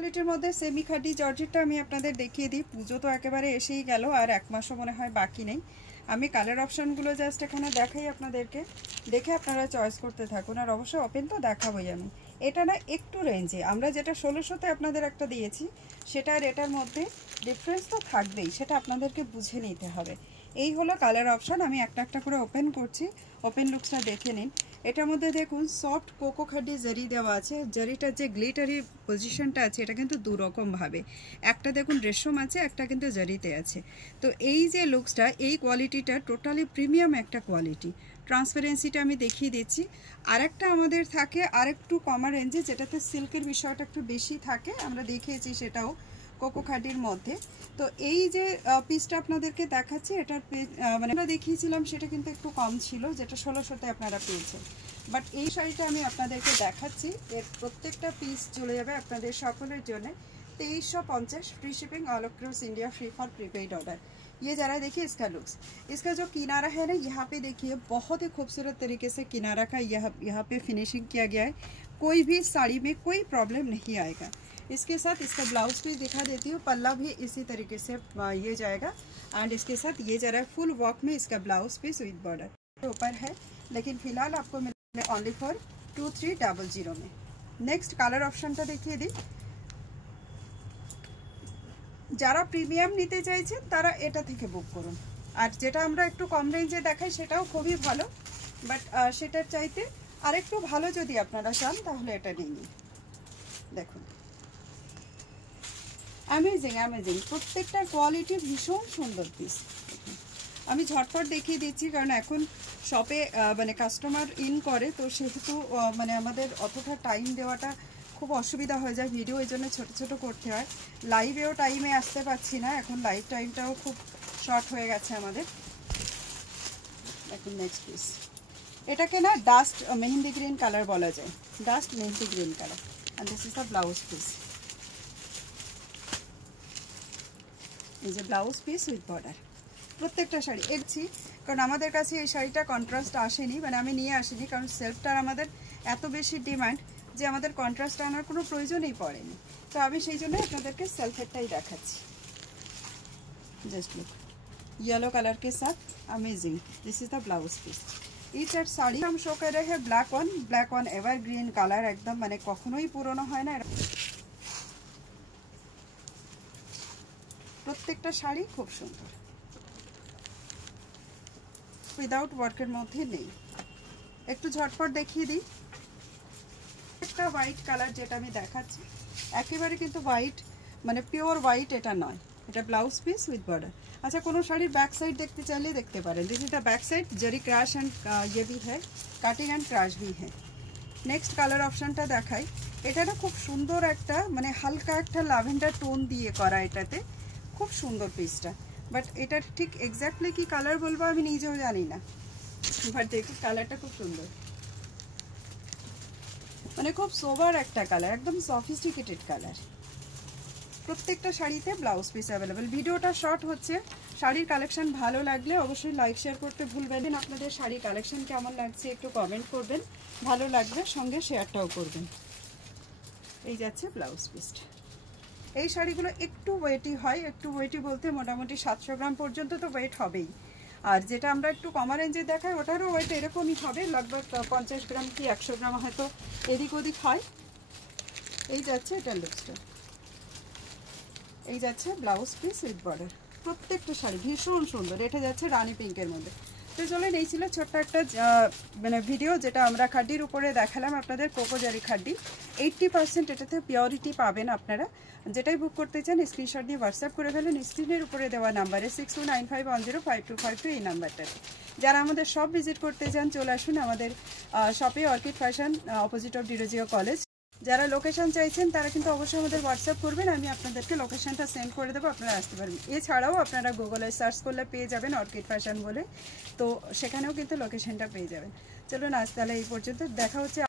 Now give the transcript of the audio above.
কোয়ালিটির মধ্যে সেমি খাদি জর্জেটটা আমি আপনাদের দেখিয়ে দিই। পুজো তো একেবারে এসেই গেল, আর এক মাসও মনে হয় বাকি নেই। আমি কালার অপশানগুলো জাস্ট এখানে দেখাই আপনাদেরকে, দেখে আপনারা চয়েস করতে থাকুন। আর অবশ্যই ওপেন তো দেখাবোই আমি। এটা না একটু রেঞ্জে, আমরা যেটা 1600-তে আপনাদের একটা দিয়েছি সেটা আর এটার মধ্যে ডিফারেন্স তো থাকবেই, সেটা আপনাদেরকে বুঝে নিতে হবে। এই হলো কালার অপশান। আমি একটা একটা করে ওপেন করছি, ওপেন লুকসটা দেখে নিন। এটার মধ্যে দেখুন সফট কোকো খাডি জারি দেওয়া আছে। জারিটার যে গ্লিটারি পজিশনটা আছে এটা কিন্তু দুরকমভাবে, একটা দেখুন রেশম আছে, একটা কিন্তু জারিতে আছে। তো এই যে লুকসটা, এই কোয়ালিটিটা টোটালি প্রিমিয়াম একটা কোয়ালিটি। ট্রান্সপারেন্সিটা আমি দেখিয়ে দিচ্ছি। আরেকটা আমাদের থাকে আরেকটু কমা রেঞ্জে, যেটাতে সিল্কের বিষয়টা একটু বেশি থাকে, আমরা দেখিয়েছি সেটাও কোকো খাডির মধ্যে। তো এই যে পিসটা আপনাদেরকে দেখাচ্ছি, এটার মানে আমরা দেখিয়েছিলাম সেটা কিন্তু একটু কম ছিল, যেটা 1600-তে আপনারা পেয়েছেন। বাট এই শাড়িটা আমি আপনাদেরকে দেখাচ্ছি, এর প্রত্যেকটা পিস চলে যাবে আপনাদের সকলের জন্য 2350, free shipping all across India, free for prepaid order. ये ज़रा देखिए इसका लुक्स, इसका जो किनारा है ना यहाँ पे देखिए बहुत ही खूबसूरत तरीके से किनारा का यहाँ पे फिनिशिंग किया गया है। कोई भी साड़ी में कोई प्रॉब्लम नहीं आएगा। इसके साथ इसका ब्लाउज भी दिखा देती हूँ, पल्ला भी इसी तरीके से ये जाएगा। एंड इसके साथ ये जरा फुल वर्क में इसका ब्लाउज पीस विद बॉर्डर ऊपर है, लेकिन फिलहाल आपको मिले ओनली फॉर 2300 में। नेक्स्ट कलर ऑप्शन टा देखिए दी। যারা প্রিমিয়াম নিতে চাইছেন তারা এটা থেকে বুক করুন। আর যেটা আমরা একটু কম রেঞ্জে দেখাই সেটাও খুবই ভালো, বাট সেটার চাইতে আরেকটু ভালো যদি আপনারা চান তাহলে এটা নিয়ে নিন। দেখুন অ্যামেজিং অ্যামেজিং, প্রত্যেকটা কোয়ালিটি ভীষণ সুন্দর পিস। আমি ঝটপট দেখিয়ে দিচ্ছি কারণ এখন শপে মানে কাস্টমার ইন করে, তো সেহেতু মানে আমাদের অতটা টাইম দেওয়াটা খুব অসুবিধা হয়ে যায়, ভিডিও এই জন্য ছোটো ছোটো করতে হয়। লাইভেও টাইমে আসতে পারছি না, এখন লাইভ টাইমটাও খুব শর্ট হয়ে গেছে আমাদের। এখন নেক্সট পিস, এটাকে না ডাস্ট মেহেন্দি গ্রিন কালার বলা যায়, dust mehndi green colour. And this is the blouse piece, এই যে ব্লাউজ পিস উইথ বর্ডার। প্রত্যেকটা শাড়ি এরছি, কারণ আমাদের কাছে এই শাড়িটা কন্ট্রাস্ট আসেনি, মানে আমি নিয়ে আসিনি, কারণ সেলফটার আমাদের এত বেশি ডিমান্ড যে আমাদের কন্ট্রাস্ট আনার কোনো প্রয়োজনই পড়েনি। তো আমি সেই জন্য আপনাদেরকে सेल्फेटटाई দেখাচ্ছি। जस्ट लुक येलो कलर के साथ amazing, this is the blouse piece. Each at sari हम शो कर रहे हैं ब्लैक वन एवरग्रीन कलर, एकदम माने कखनोई पुरानो হয় না। প্রত্যেকটা শাড়ি খুব সুন্দর, উইদাউট ওয়ার্কের মধ্যে নেই। একটু ঝটপট দেখিয়ে দিই। একটা হোয়াইট কালার যেটা আমি দেখাচ্ছি একেবারে কিন্তু হোয়াইট মানে পিওর হোয়াইট এটা নয়, এটা ব্লাউজ পিস উইথ বর্ডার। अच्छा কোনো শাড়ির ব্যাক সাইড দেখতে চাইলে দেখতে পারেন, this is the back side, zari crash and ये भी है, কাটিং एंड क्रैश भी है। नेक्स्ट কালার অপশনটা দেখাই, এটা না খুব সুন্দর একটা মানে হালকা একটা ল্যাভেন্ডার টোন দিয়ে করা, এটাতে খুব সুন্দর পিসটা। বাট এটা ঠিক এক্স্যাক্টলি কি কালার বলবো আমি নিজেও জানি না, বাট দেখি কালারটা খুব সুন্দর, মানে খুব সোবার একটা কালার, একদম সফিস্টিকেটেড কালার। প্রত্যেকটা শাড়িতে ব্লাউজ পিস অ্যাভেলেবেল। ভিডিওটা শর্ট হচ্ছে, শাড়ির কালেকশন ভালো লাগলে অবশ্যই লাইক শেয়ার করতে ভুলবেন না। আপনাদের শাড়ির কালেকশন কেমন লাগছে একটু কমেন্ট করবেন, ভালো লাগবে সঙ্গে শেয়ারটাও করবেন। এই যাচ্ছে ব্লাউজ পিসটা। এই শাড়িগুলো একটু ওয়েটি হয়, একটু ওয়েটি বলতে মোটামুটি 700 গ্রাম পর্যন্ত তো ওয়েট হবেই। আর যেটা আমরা একটু কমা রেঞ্জে দেখাই ওটারও ওয়েট এরকমই হবে, লগভগ 50 গ্রাম কি 100 গ্রাম হয়তো এদিক ওদিক হয়। এই যাচ্ছে এটা লুকসটা, এই যাচ্ছে ব্লাউজ পিস উইথ বর্ডার। প্রত্যেকটা শাড়ি ভীষণ সুন্দর। এটা যাচ্ছে রানী পিঙ্কের মধ্যে। তো চলেন, এই ছিল ছোট্ট একটা মানে ভিডিও যেটা আমরা খাড্ডির উপরে দেখালাম আপনাদের, কোকোজারি খাড্ডি। 80% এটাতে পিওরিটি পাবেন আপনারা। যেটাই বুক করতে চান স্ক্রিনশট দিয়ে হোয়াটসঅ্যাপ করে ফেলেন স্ক্রিনের উপরে দেওয়া নাম্বারে 6295105252 এই নাম্বারটাতে। যারা আমাদের শপ ভিজিট করতে চান চলে আসুন আমাদের শপে, orchid fashion, opposite of Derozio college. যারা লোকেশন চাইছেন তারা কিন্তু অবশ্যই আমাদের হোয়াটসঅ্যাপ করবেন, আমি আপনাদেরকে লোকেশনটা সেন্ড করে দেবো, আপনারা আসতে পারবেন। এছাড়াও আপনারা গুগলে সার্চ করলে পেয়ে যাবেন অর্কিড ফ্যাশন বলে, তো সেখানেও কিন্তু লোকেশনটা পেয়ে যাবেন। চলুন আজ তাহলে এই পর্যন্ত, দেখা হচ্ছে